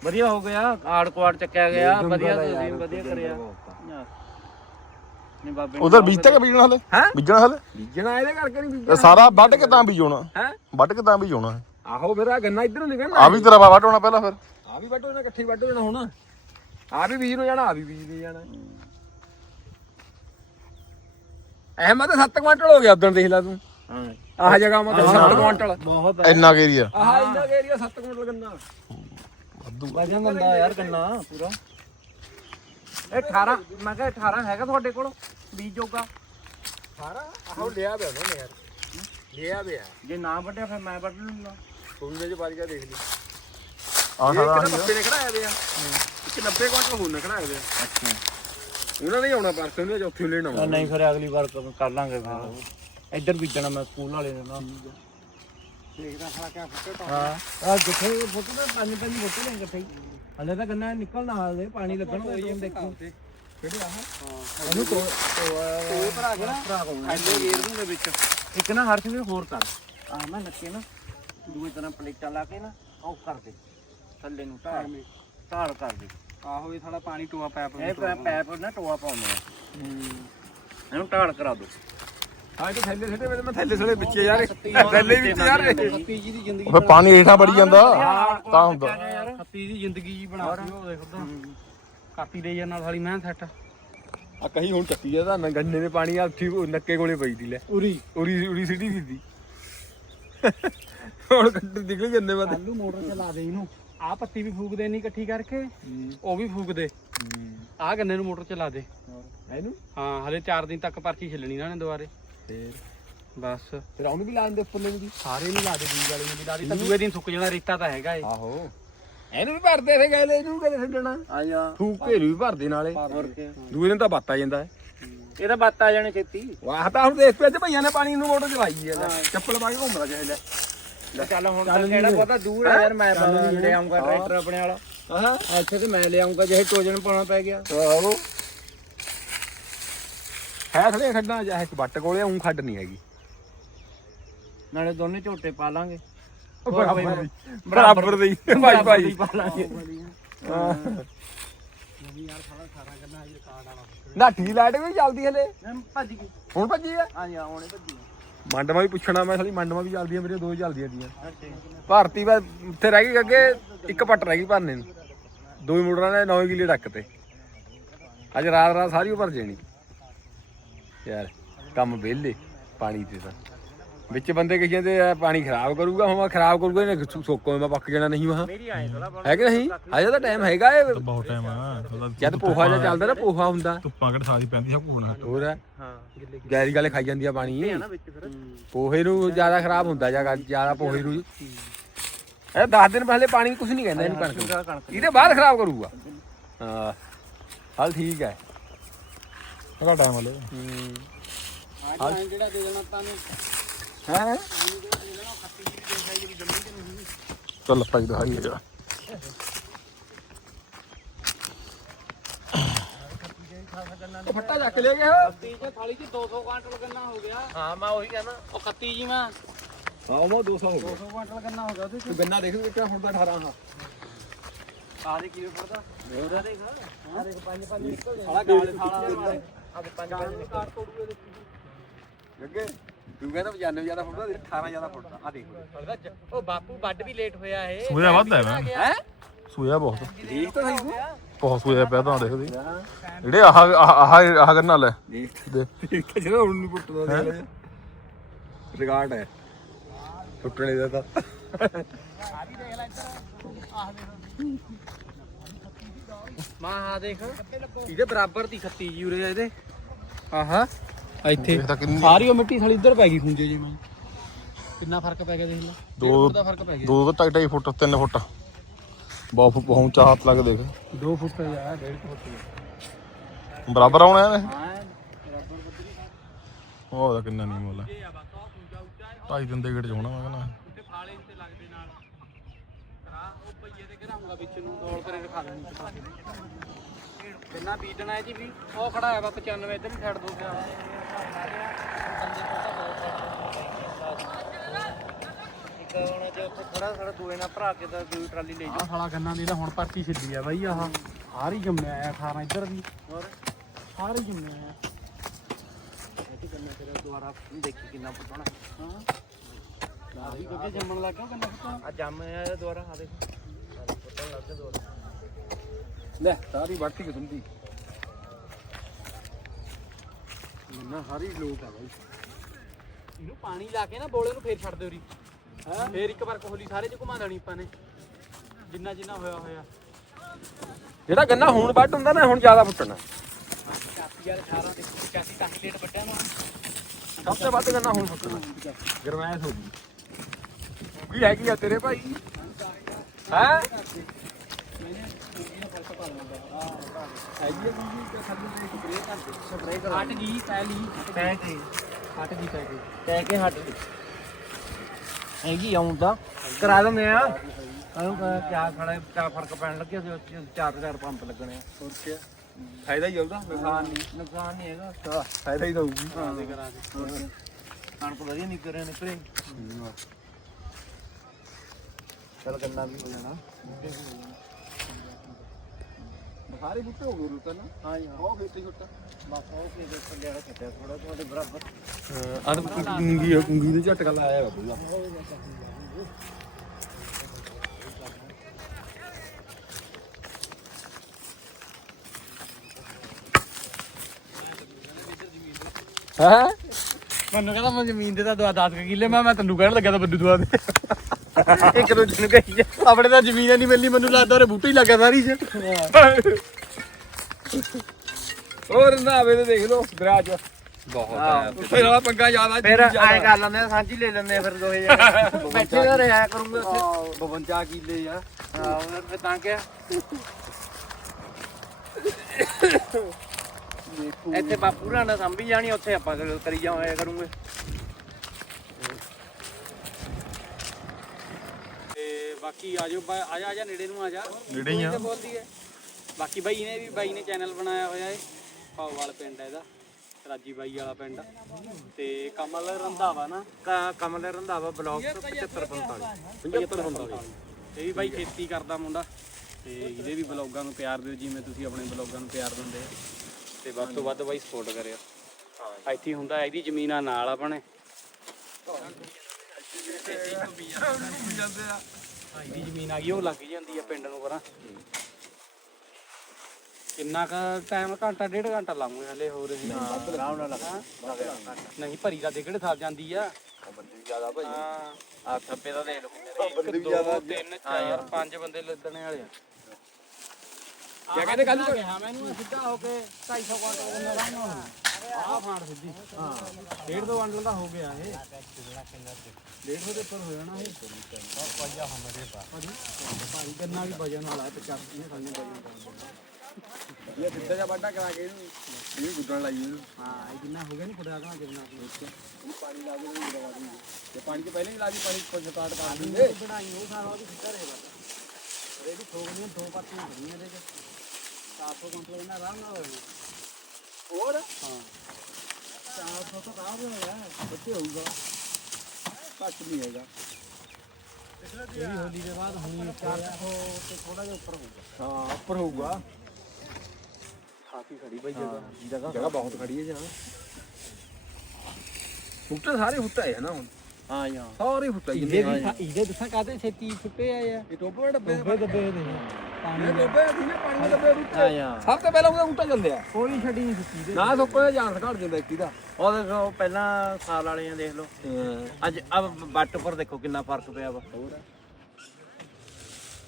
ਵਧੀਆ ਹੋ ਗਿਆ ਆੜ ਕੁਆੜ ਚੱਕਿਆ ਗਿਆ ਵਧੀਆ ਤੁਸੀਂ ਵਧੀਆ ਕਰਿਆ। ਉਧਰ ਬੀਜਤਾ ਕਿ ਬੀਜਣਾ ਹਲੇ? ਹੈਂ? ਬੀਜਣਾ ਹਲੇ? ਬੀਜਣਾ ਇਹਦੇ ਕਰਕੇ ਨਹੀਂ ਬੀਜਿਆ ਸਾਰਾ ਵੱਢ ਕੇ ਤਾਂ ਬੀਜੋਣਾ। ਹੈ? ਵੱਢ ਕੇ ਤਾਂ ਬੀਜੋਣਾ। ਆਹੋ ਫਿਰ ਆ ਗੰਨਾ ਇੱਧਰ ਨਿਕਲਣਾ। ਆ ਵੀ ਤੇਰਾ ਵੱਢ ਹੋਣਾ ਪਹਿਲਾਂ ਫਿਰ। ਆ ਵੀ ਵੱਢੋ ਨਾ ਇਕੱਠੇ ਵੱਢ ਜਾਣਾ ਹੁਣ। ਆ ਵੀ ਬੀਜ ਨੂੰ ਜਾਣਾ ਆ ਵੀ ਬੀਜ ਨੂੰ ਜਾਣਾ। ਅਹਿਮਦ 7 ਕੁਇੰਟਲ ਹੋ ਗਿਆ ਉਦੋਂ ਦੇਖ ਲੈ ਤੂੰ। ਹਾਂ। ਆਹ ਜਗ੍ਹਾ ਮਤ 7 ਕੁਇੰਟਲ ਬਹੁਤ ਇੰਨਾ ਕੁ ਏਰੀਆ ਆਹ ਇੰਨਾ ਏਰੀਆ 7 ਕੁਇੰਟਲ ਗੰਨਾ। ਵਜਨ ਦਿੰਦਾ ਯਾਰ ਗੰਨਾ ਪੂਰਾ। ਇਹ 18 ਮੈਂ ਕਿਹਾ 18 ਹੈਗਾ ਤੁਹਾਡੇ ਕੋਲ ਬੀਜ ਜੋਗਾ। ਸਾਰਾ ਆਹੋ ਲਿਆ ਪਿਆ ਉਹਨੇ ਯਾਰ। ਲਿਆ ਪਿਆ। ਜੇ ਨਾ ਵੱਢਿਆ ਫਿਰ ਮੈਂ ਵੱਢ ਲੂੰਗਾ। ਸੁਣਨੇ ਚ ਬਾਰੀਗਾ ਦੇਖ ਲਈ। ਆ ਇਹ ਸਾਰਾ ਕਿਹੜਾ 90 ਨੇ ਖੜਾਇਆ ਪਿਆ ਇੱਕ 90 ਕੁਇੰਟਲ ਹੁਣ ਖੜਾਇਆ ਪਿਆ ਅੱਛਾ। ਉਹਨਾਂ ਨੇ ਹੀ ਆਉਣਾ ਪਰਸੋਂ ਨੇ ਚੌਥੇ ਲੈਣ ਆਉਣਾ। ਨਹੀਂ ਫਿਰ ਅਗਲੀ ਵਾਰ ਕ- ਕਰ ਲਾਂਗੇ ਫਿਰ। ਇੱਧਰ ਬੀਜਣਾ ਮੈਂ ਸਕੂਲ ਵਾਲੇ ਨੇ ਨਾ। ਦੇਖਦਾ ਸਾਲਾ ਕਿਆ ਫੁੱਟੇ ਹਾਂ। ਆ ਜਿੱਥੇ ਫੁੱਟ ਨਾ ਪੰਜ ਪੰਜ ਫੁੱਟ ਨੇ ਇਕੱਠੇ ਹਲੇ ਤਾਂ ਗੰਨਾ ਨਿਕਲਣਾ ਹਾਲੇ ਪਾਣੀ ਲੱਗਣ ਦਾ ਤੁਸੀਂ ਦੇਖੋ। ਕਿਹੜੇ ਆਹ ਉਹਨੂੰ ਤੋ ਤੋ ਭਰਾ ਕੇ ਨਾ। ਐਲੇ ਗੇਰ ਦੂੰਗੇ ਵਿੱਚ। ਇੱਕ ਨਾ ਹਰਸ਼ ਵੀ ਹੋਰ ਕਰ। ਆ ਨਾ ਨੱਕੇ ਨਾ ਦੂਏ ਤਰ੍ਹਾਂ ਪਲੇਟਾਂ ਲਾ ਕੇ ਨਾ ਉਹ ਕਰ ਦੇ। ਥੱਲੇ ਨੂੰ ਢਾਲ। ਢਾਲ ਕਰ ਦੇ। ਆਹੋ ਇਹ ਥੋੜਾ ਪਾਣੀ ਟੋਆ ਪੈਪ ਇਹ ਪੈ- ਪੈਪ ਨਾ ਟੋਆ ਪਾਉਂਦੇ ਆ। ਇਹਨੂੰ ਢਾਲ ਕਰਾ ਦੋ। ਹਾਂ ਇਹ ਥੈਲੇ ਥੱਲੇ ਮੈਂ ਥੈਲੇ ਥੱਲੇ ਵਿੱਚ ਯਾਰ। ਥੈਲੇ ਵਿੱਚ ਯਾਰ। ਖੱਤੀ ਜੀ ਦੀ ਜ਼ਿੰਦਗੀ ਫਿਰ ਪਾਣੀ ਹੇਠਾਂ ਬੜੀ ਜਾਂਦਾ। ਤਾਂ ਹੁੰਦਾ। ਖੱਤੀ ਦੀ ਜ਼ਿੰਦਗੀ ਜੀ ਬਣਾਤੀ ਉਹ ਦੇਖ ਉਦਾਂ ਕਾਪੀ ਦੇ ਜਾਂ ਨਾਲ ਸਾਲੀ ਮੈਂ ਸੈੱਟ। ਆ ਕਹੀਂ ਹੁਣ ਚੱਕੀ ਜਾਂਦਾ ਨਾ ਗੰਨੇ ਦੇ ਪਾਣੀ ਆ ਠੀਕ ਨੱਕੇ ਕੋਲੇ ਪਈ ਦੀ ਲੈ। ਉਰੀ। ਉਰੀ ਉਰੀ ਸਿੱਟੀ ਦੀ ਦੀ। ਹੁਣ ਕੱਟ ਨਿਕਲ ਜੰਨੇ ਬਾਦ ਆਲੂ ਮੋਟਰ ਚਲਾ ਦੇ ਇਹਨੂੰ। ਆ ਪੱਤੀ ਵੀ ਫੂਕ ਦੇ ਨਹੀਂ ਇਕੱਠੀ ਕਰਕੇ ਉਹ ਵੀ ਫੂਕ ਦੇ ਆ ਗੰਨੇ ਨੂੰ ਮੋਟਰ ਚਲਾ ਦੇ। ਇਹਨੂੰ? ਹਾਂ ਹਲੇ 4 ਦਿਨ ਤੱਕ ਪਰਚੀ ਛੱਲਣੀ ਨਾ ਨੇ ਦੁਬਾਰੇ। ਫੇਰ? ਬਸ। ਫਿਰ ਉਹਨੂੰ ਵੀ ਲਾ ਦਿੰਦੇ ਉੱਪਰਲੇ ਨੂੰ ਜੀ ਸਾਰੇ ਨੂੰ ਲਾ ਦੇ ਬੀਜ ਵਾਲੇ ਨੂੰ ਵੀ ਲਾ ਦੇ ਤਾਂ ਦੂਏ ਦਿਨ ਸੁੱਕ ਜਾਣਾ ਰੇਤਾ ਤਾਂ ਹੈਗਾ ਏ। ਆਹੋ। ਇਹਨੂੰ ਵੀ ਭਰਦੇ ਫੇ ਗਏ ਇਹਨੂੰ ਕਦੇ ਛੱਡਣਾ। ਆ ਜਾ ਫੂਕ ਘੇਰੂ ਵੀ ਭਰਦੇ ਨਾਲੇ। ਦੂਏ ਦਿਨ ਤਾਂ ਬੱਤ ਆ ਜਾਂਦਾ ਹੈ। ਇਹ ਤਾਂ ਬੱਤ ਆ ਜਾਣੇ ਛੇਤੀ ਵਾਹ ਤਾਂ ਹੁਣ ਦੇਖ ਪਿਆ ਤੇ ਭਈਆਂ ਨੇ ਪਾਣੀ ਨੂੰ ਮੋਟਰ ਚਲਾਈ ਹੈ। ਚੱਪਲ ਪਾ ਕੇ ਘੁੰਮਦਾ ਚਾਹੇ ਲੈ ਚੱਲ ਹੁਣ ਤਾਂ ਕਿਹੜਾ ਬਹੁਤਾ ਦੂਰ ਆ ਯਾਰ ਮੈਂ ਲੈ ਆਉਂਗਾ ਟਰੈਕਟਰ ਆਪਣੇ ਵਾਲਾ। ਆਹਾਂ ਅੱਛਾ ਤੇ ਮੈਂ ਲੈ ਆਉਂਗਾ ਜੇ ਟੋਜਨ ਪਾਉਣਾ ਪੈ ਗਿਆ। ਆਹੋ। ਹੈ ਥੋੜੇ ਖੱਡਾਂ ਜਾਂ ਇੱਕ ਬੱਟ ਕੋਲੇ ਉਂ ਖੱਡ ਨਹੀਂ ਹੈਗੀ। ਨਾਲੇ ਦੋਨੇ ਝੋਟੇ ਪਾ ਲਾਂਗੇ। ਬਰਾਬਰ ਦੀ। ਬਰਾਬਰ ਦੀ। ਭਾਈ ਭਾਈ। ਪਾ ਲਾਂਗੇ। ਨਾ ਢੀ ਲਾਈਟ ਵੀ ਚੱਲਦੀ ਹਲੇ। ਭੱਜ ਗਈ। ਹੁਣ ਭੱਜੀ ਆ? ਹਾਂਜੀ ਹਾਂ ਹੁਣੇ ਭੱਜੀ ਮੰਡਵਾ ਵੀ ਪੁੱਛਣਾ ਮੈਂ ਸਾਲੀ ਮੰਡਵਾ ਵੀ ਚੱਲਦੀਆਂ ਮੇਰੇ ਦੋ ਹੀ ਚੱਲਦੀਆਂ ਦੀਆਂ ਭਾਰਤੀ ਬਸ ਉੱਥੇ ਰਹਿ ਗਈ ਅੱਗੇ ਇੱਕ ਪੱਟ ਰਹਿ ਗਈ ਭਰਨੇ ਨੂੰ। ਦੋ ਹੀ ਮੋਟਰਾਂ ਨੇ 9 ਕਿਲੇ ਡੱਕ ਤੇ। ਅੱਜ ਰਾਤ ਰਾਤ ਸਾਰੀ ਉਹ ਭਰ ਜਾਣੀ। ਯਾਰ ਕੰਮ ਵਿਹਲੇ ਪਾਣੀ ਤੇ ਤਾਂ। ਵਿੱਚ ਬੰਦੇ ਕਹੀ ਜਾਂਦੇ ਆ ਪਾਣੀ ਖਰਾਬ ਕਰੂਗਾ ਹੁਣ ਮੈਂ ਖਰਾਬ ਕਰੂਗਾ ਇਹਨੇ ਸੋਕੋ ਮੈਂ ਪੱਕ ਜਾਣਾ ਨਹੀਂ ਮਹਾ ਹੈ ਕਿ ਨਹੀਂ? ਅਜੇ ਤਾਂ ਟਾਈਮ ਹੈਗਾ ਏ ਬਹੁਤ ਟਾਈਮ ਆ ਜਦ ਪੋਹਾ ਜਿਹਾ ਚੱਲਦਾ ਨਾ ਪੋਹਾ ਹੁੰਦਾ। ਧੁੱਪਾਂ ਘਟ ਸਾਦੀ ਪੈਂਦੀ ਸਭ ਘੂਣਾ ਹੋਰ ਹੈ? ਹਾਂ। ਗਿੱਲੇ ਗੈਰੀ ਗਾਲੇ ਖਾਈ ਜਾਂਦੀ ਆ ਪਾਣੀ। ਨਾ ਵਿੱਚ ਫਿਰ। ਪੋਹੇ ਨੂੰ ਜ਼ਿਆਦਾ ਖਰਾਬ ਹੁੰਦਾ ਜਾਂ ਜ਼ਿਆਦਾ ਪੋਹੇ ਨੂੰ। ਇਹ 10 ਦਿਨ ਪਹਿਲੇ ਪਾਣੀ ਕੁਝ ਨਹੀਂ ਕਹਿੰਦਾ ਇਹਨੂੰ ਕਣਕ ਇਹਦੇ ਬਾਅਦ ਖਰਾਬ ਕਰੂਗਾ। ਹਾਂ। ਹਾਲ ਠੀਕ ਹੈ। ਘਟਾ ਟਾਈਮ ਵਾਲੇ ਹਾਂ। ਜਿਹੜਾ ਦੇ ਦੇਣਾ ਤਾਂ ਨੇ। ਹੈ ਚੱਲ ਪਾਈ ਦਿਖਾਈਏ ਜਰਾ ਫੱਟਾ ਚੱਕ ਲਿਆ ਗਿਆ। ਖੱਤੀ ਚ ਥਾਲੀ ਚ 200 ਕੁਆਂਟਲ ਗੰਨਾ ਹੋ ਗਿਆ। ਹਾਂ ਮੈਂ ਉਹੀ ਕਹਿੰਦਾ ਉਹ ਖੱਤੀ ਜੀ ਮੈਂ। ਹਾਂ ਉਹ 200 ਹੋ ਗਿਆ। 200 ਕੁਆਂਟਲ ਗੰਨਾ ਹੋ ਗਿਆ ਉਹਦੇ ਤੂੰ ਗੰਨਾ ਦੇਖ ਕਿਹੜਾ ਹੁਣ ਤਾਂ 18 ਹਾਂ ਆ ਦੇ ਕਿਵੇਂ ਫੜਦਾ। ਹੋਰ ਦੇਖ। ਆ ਦੇਖ ਪੰਜ ਪੰਜ ਨਿਕਲ ਸਾਲਾ ਗਾਲ ਸਾਲਾ ਆ ਦੇ ਪੰਜ ਪੰਜ ਨਿਕਲ ਤੋੜੂਏ ਅੱਗੇ ਤੂੰ ਕਹਿੰਦਾ 95 ਜ਼ਿਆਦਾ ਫੁੱਟਦਾ 18 ਜ਼ਿਆਦਾ ਫੁੱਟਦਾ। ਆ ਦੇਖ। ਉਹ ਬਾਪੂ ਵੱਡ ਵੀ ਲੇਟ ਹੋਇਆ ਇਹ। ਸੂਇਆ ਵੱਧ ਹੈ ਮੈਂ ਹੈ? ਸੂਇਆ ਬਹੁਤ। ਦੇਖ ਤਾਂ ਸਹੀ ਤੂੰ। ਬਹੁਤ ਸੂਇਆ ਪਿਆ ਤਾਂ ਦੇਖਦੀ ਜਿਹੜੇ ਆਹ ਆਹ ਆਹ ਆਹ ਗੰਨਾ ਲੈ। ਦੇਖ। ਦੇ। ਦੇਖ ਤਾਂ ਜਿਹੜਾ ਹੁਣ ਨਹੀਂ ਫੁੱਟਦਾ ਦੇਖ। ਲੈ ਰਿਕਾਰਡ ਹੈ। ਫੁੱਟਣੇ ਦਾ ਤਾਂ। ਮਾਂ ਆ ਦੇਖ। ਇਹਦੇ ਬਰਾਬਰ ਦੀ ਖੱਤੀ ਜੀ ਉਰੇ ਇਹਦੇ। ਆਹਾ। ਇੱਥੇ ਦੇਖ ਤਾਂ ਕਿੰਨੀ ਸਾਰੀ ਉਹ ਮਿੱਟੀ ਸਾਲੀ ਇੱਧਰ ਪੈ ਗਈ ਖੁੰਝੇ ਜਿਵੇਂ ਕਿੰਨਾ ਫ਼ਰਕ ਪੈ ਗਿਆ ਦੇਖ ਲੈ। ਦੋ ਦਾ ਫ਼ਰਕ ਪੈ ਗਿਆ। ਦੋ ਢਾਈ ਢਾਈ ਫੁੱਟ 3 ਫੁੱਟ। ਬਹੁਤ ਪਹੁੰਚਾ ਹੱਥ ਲੱਗ ਦੇਖ। 2 ਫੁੱਟ ਜਾਂ 1.5 ਫੁੱਟ ਬਰਾਬਰ ਆਉਣਾ ਇਹਨੇ? ਹਾਂ ਉਹ ਦਾ ਕਿੰਨਾ ਨਹੀਂ ਮੁੱਲ ਢਾਈ ਦਿਨ ਦੇ ਗੇੜ ਚ ਹੋਣਾ ਮੈਂ ਕਹਿੰਦਾ ਫਾਲੇ ਲੱਗਦੇ ਨਾਲ। ਉਹ ਪਈਏ ਤੇ ਘਰਾਉਂਗਾ ਵਿੱਚ ਨੂੰ ਡੋਲ ਕਰੇ ਰਖਾ ਦੇਣੀ ਕਿੰਨਾ ਬੀਜਣਾ ਹੈ ਜੀ ਵੀ ਉਹ ਖੜਾ ਹੈ ਵਾ 95 ਇੱਧਰ ਹੀ ਸਾਈਡ ਦੋ ਗਿਆ ਹੁਣ ਜੇ ਉੱਥੇ ਥੋੜਾ ਥੋੜਾ ਦੂਏ ਨਾਲ ਭਰਾ ਕੇ ਤਾਂ ਦੂਈ ਟਰਾਲੀ ਲੈ ਜਾ। ਸਾਲਾ ਗੰਨਾ ਦੀ ਤਾਂ ਹੁਣ ਪਰਚੀ ਛੱਡੀ ਆ ਬਾਈ ਆਹ ਸਾਰੀ ਜੰਮਿਆ ਆ 18 ਇੱਧਰ ਵੀ ਹੋਰ ਸਾਰੀ ਜੰਮਿਆ ਆ ਇਹ ਗੰਨਾ ਤੇਰਾ ਦੁਆਰਾ ਦੇਖੀ ਕਿੰਨਾ ਪੁੱਟਣਾ ਹਾਂ ਕਿਉਂਕਿ ਜੰਮਣ ਲੱਗ ਗਿਆ ਗੰਨਾ ਪੁੱਟਣਾ ਆ ਜੰਮ ਆਇਆ ਦੁਆਰਾ ਆ ਦੇਖ। ਪੁੱਟਣ ਲੱਗ ਗਿਆ ਦੁਆਰਾ ਲੈ ਸਾਰੀ ਬਾਟੀ ਕਿਸਮ ਦੀ ਮੰਨਾ ਸਾਰੀ ਲੋਕ ਆ ਬਾਈ। ਇਹਨੂੰ ਪਾਣੀ ਲਾ ਕੇ ਨਾ ਬੋਲੇ ਨੂੰ ਫੇਰ ਛੱਡ ਦਿਓ ਰੀ ਹਾਂ? ਫੇਰ ਇੱਕ ਵਾਰ ਕੋਹਲੀ ਸਾਰੇ ਚ ਘੁਮਾ ਦੇਣੀ ਆਪਾਂ ਨੇ। ਜਿੰਨਾ ਜਿੰਨਾ ਹੋਇਆ ਹੋਇਆ। ਜਿਹੜਾ ਗੰਨਾ ਹੁਣ ਵੱਢ ਹੁੰਦਾ ਨਾ ਹੁਣ ਜ਼ਿਆਦਾ ਫੁੱਟਣਾ। 81 ਵਾਲੇ 18 ਦੇ 81 ਤਾਂ ਹੀ ਲੇਟ ਵੱਡਿਆ ਨਾ। ਸਭ ਤੋਂ ਵੱਧ ਗੰਨਾ ਹੁਣ ਫੁੱਟਣਾ। ਗਰਮੈਸ਼ ਹੋ ਗਈ। ਵੀ ਹੈਗੀ ਆ ਤੇਰੇ ਭਾਈ। ਹੈ? ਹੈਗੀ ਆ ਜੀ ਸਾਨੂੰ ਸਪਰੇਅ ਕਰਦੇ ਸਪਰੇ ਕਰੋ ਹਟ ਗਈ ਪੈ ਲਈ ਪੈ ਗਈ। ਹਟ ਗਈ ਪੈ ਗਈ। ਪੈ ਕੇ ਹਟ ਗਈ। ਹੈਗੀ ਆਉਂ ਤਾਂ। ਕਰਾ ਦਿੰਦੇ ਆ। ਉਹਨੂੰ ਕਿਆ ਖੜਾ ਕਿਆ ਫ਼ਰਕ ਪੈਣ ਲੱਗਿਆ ਚਾਰ ਚਾਰ ਪੰਪ ਲੱਗਣੇ ਆ। ਹੋਰ ਕੀ ਫਾਇਦਾ ਹੀ ਆਉਦਾ ਨੁਕਸਾਨ ਨਹੀਂ। ਨੁਕਸਾਨ ਨਹੀਂ ਹੈਗਾ। ਫਾਇਦਾ ਹੀ ਦਊਗੀ ਹਾਂ ਦੇ ਕਰਾ ਦੇ। ਕਣਕ ਵਧੀਆ ਨਿਕਲ ਰਿਹਾ ਨਿਕਲੇ। ਚੱਲ ਗੰਨਾ ਵੀ ਹੋ ਜਾਣਾ। ਸਾਰੇ ਬੁੱਟੇ ਹੋ ਗਏ ਰੁਕਾ ਨਾ ਹਾਂ ਜੀ ਹਾਂ। ਉਹ ਖੇਤੀ ਛੁੱਟਾ ਬਸ ਉਹ ਕੀ ਦੇ ਥੱਲੇ ਵਾਲਾ ਕੱਟਿਆ ਥੋੜਾ ਤੁਹਾਡੇ ਬਰਾਬਰ। ਅਰ ਕੁੰਗੀ ਕੁੰਗੀ ਦੇ ਝਟਕਾ ਲਾਇਆ ਵਾ ਪੂਰਾ। ਹਾਂ? ਮੈਨੂੰ ਕਹਿੰਦਾ ਮੈਂ ਜ਼ਮੀਨ ਦੇ ਤਾਂ 10 ਕਿੱਲੇ ਮੈਂ ਮੈਂ ਤੈਨੂੰ ਕਹਿਣ ਲੱਗਾ ਤਾਂ ਬੰਦੂ ਦਵਾ ਦੇ। ਇੱਕ ਦੋ ਦਿਨ ਕਹੀ ਆਪਣੇ ਤਾਂ ਜ਼ਮੀਨ ਨਹੀਂ ਮਿਲਣੀ ਮੈਨੂੰ ਲੱਗਦਾ ਉਹਰੇ ਬੂਟੇ ਹੀ ਲੱਗਾ ਸਾਰੀ ਚ। ਹੋਰ ਨਾਵੇ ਤੇ ਦੇਖ ਲਓ ਦਰਿਆ ਚ। ਬਹੁਤ ਫਿਰ ਆ ਪੰਗਾ ਜ਼ਿਆਦਾ ਫਿਰ ਐਂ ਕਰ ਲੈਂਦੇ ਆ ਸਾਂਝੀ ਲੈ ਲੈਂਦੇ ਆ ਫਿਰ ਦੋਹੇ ਜਣੇ। ਬੈਠੇ ਤਾਂ ਰਿਹਾ ਕਰੂੰਗੇ ਉੱਥੇ। 52 ਕਿੱਲੇ ਆ। ਹਾਂ ਉਹਨਾਂ ਫਿਰ ਤਾਂ ਕਿਆ ਇੱਥੇ ਬਾਪੂ ਰਾਣਾ ਸੰਭੀ ਜਾਣੀ ਉੱਥੇ ਆਪਾਂ ਕਰੀ ਜਾਵਾਂਗੇ ਕਰੂੰਗੇ ਤੇ ਬਾਕੀ ਆ ਜਾਓ ਆ ਜਾ ਆ ਜਾ ਨੇੜੇ ਨੂੰ ਆ ਜਾ। ਨੇੜੇ ਹੀ ਆ। ਤੇ ਬੋਲਦੀ ਹੈ। ਬਾਕੀ ਬਾਈ ਨੇ ਵੀ ਬਾਈ ਨੇ ਚੈਨਲ ਬਣਾਇਆ ਹੋਇਆ ਹੈ ਪਾਉਵਾਲ ਪਿੰਡ ਹੈ ਇਹਦਾ ਰਾਜੀ ਬਾਈ ਵਾਲਾ ਪਿੰਡ। ਤੇ ਕਮਲ ਰੰਧਾਵਾ ਨਾ? ਕ- ਕਮਲ ਰੰਧਾਵਾ ਬਲੌਗ 7545 7545 ਇਹ ਵੀ ਬਾਈ ਖੇਤੀ ਕਰਦਾ ਮੁੰਡਾ। ਤੇ ਇਹਦੇ ਵੀ ਬਲੌਗਾਂ ਨੂੰ ਪਿਆਰ ਦਿਓ ਜਿਵੇਂ ਤੁਸੀਂ ਆਪਣੇ ਬਲੌਗਾਂ ਨੂੰ ਪਿਆਰ ਦਿੰਦੇ ਆ ਤੇ ਵੱਧ ਤੋਂ ਵੱਧ ਬਾਈ ਸਪੋਰਟ ਕਰਿਓ। ਹਾਂ ਇੱਥੇ ਹੁੰਦਾ ਇਹਦੀ ਜ਼ਮੀਨਾਂ ਨਾਲ ਆਪਣੇ ਇਹਦੀ ਜ਼ਮੀਨ ਆ ਗਈ ਉਹ ਲੱਗ ਜਾਂਦੀ ਆ ਪਿੰਡ ਨੂੰ ਪਰਾਂ। ਕਿੰਨਾ ਕ ਟਾਈਮ ਘੰਟਾ ਡੇਢ ਘੰਟਾ ਲਾਉਂਗੇ ਹਲੇ ਹੋਰ ਇਹ। ਆਰਾਮ ਨਾਲ ਨਹੀਂ ਭਰੀ ਦਾ ਡੇਢ ਸਾਲ ਜਾਂਦੀ ਆ। ਬੰਦੇ ਵੀ ਜ਼ਿਆਦਾ ਭਾਈ। ਹਾਂ। ਆ ਥੱਪੇ ਦਾ ਦੇਖ ਲਓ। ਇੱਕ ਦੋ ਤਿੰਨ ਚਾਰ ਪੰਜ ਬੰਦੇ ਲੱਦਣੇ ਵਾਲੇ ਆ। ਕਿਆ ਕਹਿੰਦੇ ਕੱਲ ਹਾਂ ਮੈਨੂੰ ਸਿੱਧਾ ਹੋ ਕੇ 250 ਕੁਆਂਟਲ ਦਾ ਨਾਲ ਆਹ ਫਾੜ ਸਿੱਧੀ। ਹਾਂ। ਦਾ ਗਿਆ ਇਹ। ਦੇ ਉੱਪਰ ਹੋ ਜਾਣਾ ਹਮਰੇ ਵੀ ਵਜਨ ਵਾਲਾ ਹੈ 85 ਨੇ ਸਾਨੂੰ ਵਜਨ ਕਰਨਾ ਇਹ ਸਿੱਧਾ ਜਿਹਾ ਵਾਢਾ ਕਰਾ ਕੇ ਇਹਨੂੰ ਇਹ ਗੁੱਡਣ ਲਾਈ ਇਹਨੂੰ। ਹਾਂ ਇਹ ਕਿੰਨਾ ਹੋ ਗਿਆ ਨਹੀਂ ਖੁਦਾ ਕਹਾਂ ਕਿੰਨਾ ਪਾਣੀ ਲਾ ਕੇ ਇਹਨੂੰ ਦਵਾ ਦੂੰਗੀ। ਤੇ ਪਾਣੀ ਤੋਂ ਪਹਿਲਾਂ ਹੀ ਲਾ ਦੀ ਪਾਣੀ ਕੁਝ ਸਟਾਰਟ ਕਰ ਦਿੰਦੇ। ਬਣਾਈ ਉਹ ਸਾਰਾ ਉਹਦੀ ਸਿੱਧਾ ਰਹੇਗਾ ਇਹਦੀ ਠੋਕਣੀਆਂ ਦੋ ਪਾਤੀਆਂ ਖੜੀਆਂ ਇਹਦੇ ਚ। 400 ਕੁਇੰਟਲ ਇਹਨਾਂ ਆਰਾਮ ਨਾਲ ਹੋ ਜਾਣਾ ਹੋਰ ਹਾਂ। 400 ਤਾਂ ਰਾਹ ਹੋਇਆ ਬੱਚੇ ਹੋਊਗਾ ਘੱਟ ਨਹੀਂ ਹੈਗਾ ਇਹ ਵੀ ਹੋਲੀ ਦੇ ਬਾਅਦ ਹੁਣੀ 400 ਤੇ ਥੋੜਾ ਜਿਹਾ ਉੱਪਰ ਹੋਊਗਾ ਹਾਂ ਉੱਪਰ ਹੋਊਗਾ ਕਾਫੀ ਖੜੀ ਬਈ ਜਗ੍ਹਾ ਜਗ੍ਹਾ ਜਗ੍ਹਾ ਬਹੁਤ ਖੜੀ ਹੈ ਜਹਾਂ ਫੁੱਟੇ ਸਾਰੇ ਫੁੱਟੇ ਆ ਨਾ ਹੁਣ ਹਾਂ ਯਾਰ ਸਾਰੇ ਫੁੱਟੇ ਹੀ ਇਹਦੇ ਨੇ ਵੀ ਇਹਦੇ ਦੱਸਾਂ ਕਾਦੇ ਛੇਤੀ ਛੁੱਟੇ ਆ ਟੋਪੇ ਡੱਬੇ ਦੇ ਜਿਹਨੇ ਪਾਣੀ ਦੇ ਡੱਬੇ ਹਾਂ ਫੁੱਟੇ ਯਾਰ ਸਭ ਤੋਂ ਪਹਿਲਾਂ ਉਹਦਾ ਫੁੱਟਾ ਚੱਲਦੇ ਆ। ਕੋਈ ਛੱਡੀ ਨਹੀਂ ਸੁੱਕੀ ਦੇ। ਨਾ ਸੁੱਕੋ ਜਾਨ ਘਟ ਜਾਂਦਾ ਇੱਕ ਦਾ। ਉਹ ਦੇਖੋ ਪਹਿਲਾਂ ਸਾਲ ਵਾਲੇ ਆ ਦੇਖ ਲਓ। ਅੱਜ ਅਬ ਬੱਟ ਪਰ ਦੇਖੋ ਕਿੰਨਾ ਫ਼ਰਕ ਪਿਆ ਵਾ।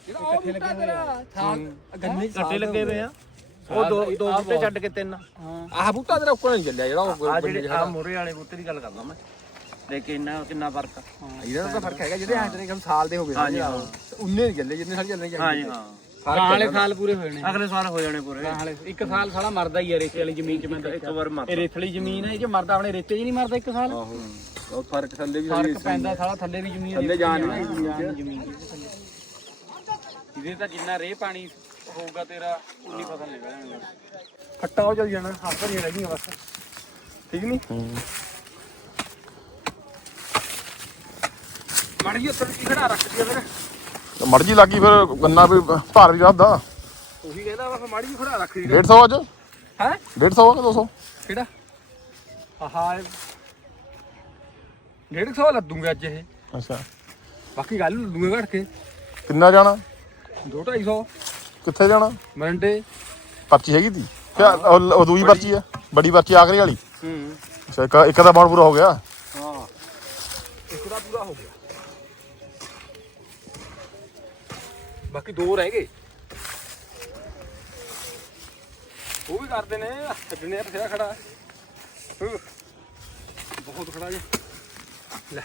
ਜਿਹੜਾ ਉਹ ਫੁੱਟਾ ਤੇਰਾ ਥਾਲ ਗੰਨੇ ਕੱਟੇ ਲੱਗੇ ਪਏ ਆ। ਉਹ ਦੋ ਦੋ ਬੂਟੇ ਛੱਡ ਕੇ ਤਿੰਨ। ਹਾਂ। ਆਹ ਬੂਟਾ ਤੇਰਾ ਉੱਕਣ ਨਹੀਂ ਚੱਲਿਆ ਜਿਹੜਾ ਉਹ ਆ ਬੰਦੇ ਜਿਹੜੇ ਆ ਮੋਰੇ ਵਾਲੇ ਬੂਟੇ ਦੀ ਗੱਲ ਕਰਦਾ ਮੈਂ। ਦੇਖ ਕਿੰਨਾ ਕਿੰਨਾ ਫ਼ਰਕ ਆ। ਇਹਦਾ ਤਾਂ ਫ਼ਰਕ ਹੈਗਾ ਜਿਹੜੇ ਐਂ ਤੇਰੇ ਕੋਲ ਸਾਲ ਦੇ ਹੋ ਗਏ ਹਾਂਜੀ, ਹਾਂ। ਉਨੇ ਨਹੀਂ ਚੱਲੇ ਜਿੰਨੇ ਸਾਡੇ ਚੱਲਣੇ ਹਾਂ ਜੀ ਚਾਹੀਦੇ ਹਾਂ ਵਾਲੇ ਸਾਲ ਪੂਰੇ ਹੋਏ ਨੇ। ਅਗਲੇ ਸਾਲ ਹੋ ਜਾਣੇ ਪੂਰੇ। ਹਾਲੇ ਇੱਕ ਸਾਲ ਸਾਲਾ ਮਰਦਾ ਹੀ ਆ ਰੇਤੇ ਵਾਲੀ ਜ਼ਮੀਨ 'ਚ ਮੈਂ ਇੱਕ ਵਾਰ ਮਰ ਇਹ ਰੇਤਲੀ ਜ਼ਮੀਨ ਹੈ ਇਹ 'ਚ ਮਰਦਾ ਆਪਣੇ ਰੇਤੇ 'ਚ ਨਹੀਂ ਮਰਦਾ ਇੱਕ ਸਾਲ। ਆਹੋ। ਉਹ ਫ਼ਰਕ ਥੱਲੇ ਵੀ ਫ਼ਰਕ ਪੈਂਦਾ ਸਾਲਾ ਥੱਲੇ ਵੀ ਜ਼ਮੀਨ ਥੱਲੇ ਜਾਣ ਨਹੀਂ ਜ਼ਮੀਨ ਦੀ। ਇਹਦੇ ਤਾਂ ਜਿੰਨਾ ਰੇ ਪਾਣੀ ਹੋਊਗਾ ਤੇਰਾ ਉਨੀ ਫਸਲ ਨਿਕਲਣੀ ਖੱਟਾ ਹੋ ਚੱਲ ਜਾਣਾ ਹੱਥ ਨਹੀਂ ਰਹਿ ਗਈਆਂ ਬਸ। ਠੀਕ ਨਹੀਂ ਮੜ ਜੀ ਉੱਤਰ ਕੀ ਖੜਾ ਰੱਖ ਦਿਆ ਫਿਰ। ਮਰਜ਼ੀ ਲੱਗੀ ਫਿਰ ਗੰਨਾ ਵੀ ਭਾਰ ਵੀ ਵੱਧਦਾ। ਉਹੀ ਕਹਿੰਦਾ ਵਾ ਮਾੜੀ ਜਿਹੀ ਖੜਾ ਰੱਖ ਦੀ 150 ਅੱਜ? ਹੈ? 150 ਕਿ 200 ਕਿਹੜਾ? ਆਹਾ 150 ਲੱਦੂਗੇ ਅੱਜ ਇਹ। ਅੱਛਾ। ਬਾਕੀ ਗੱਲ ਲੱਦੂਗੇ ਘੜ ਕੇ। ਕਿੰਨਾ ਜਾਣਾ? 2 250 ਕਿੱਥੇ ਜਾਣਾ? ਮਰੰਡੇ। ਪਰਚੀ ਹੈਗੀ ਕਿਆ ਉਹ ਉਹ ਦੂਜੀ ਪਰਚੀ ਆ। ਬੜੀ ਪਰਚੀ ਆਖਰੀ ਵਾਲੀ। ਹੂੰ। ਅੱਛਾ ਇੱਕ ਇੱਕ ਦਾ ਬੌਂਡ ਪੂਰਾ ਹੋ ਗਿਆ। ਬਾਕੀ ਦੋ ਰਹਿ ਗਏ। ਉਹ ਵੀ ਕਰਦੇ ਨੇ ਛੱਡਨੇ ਬਥੇਰਾ ਖੜਾ। ਬਹੁਤ ਖੜਾ ਜੀ। ਲੈ।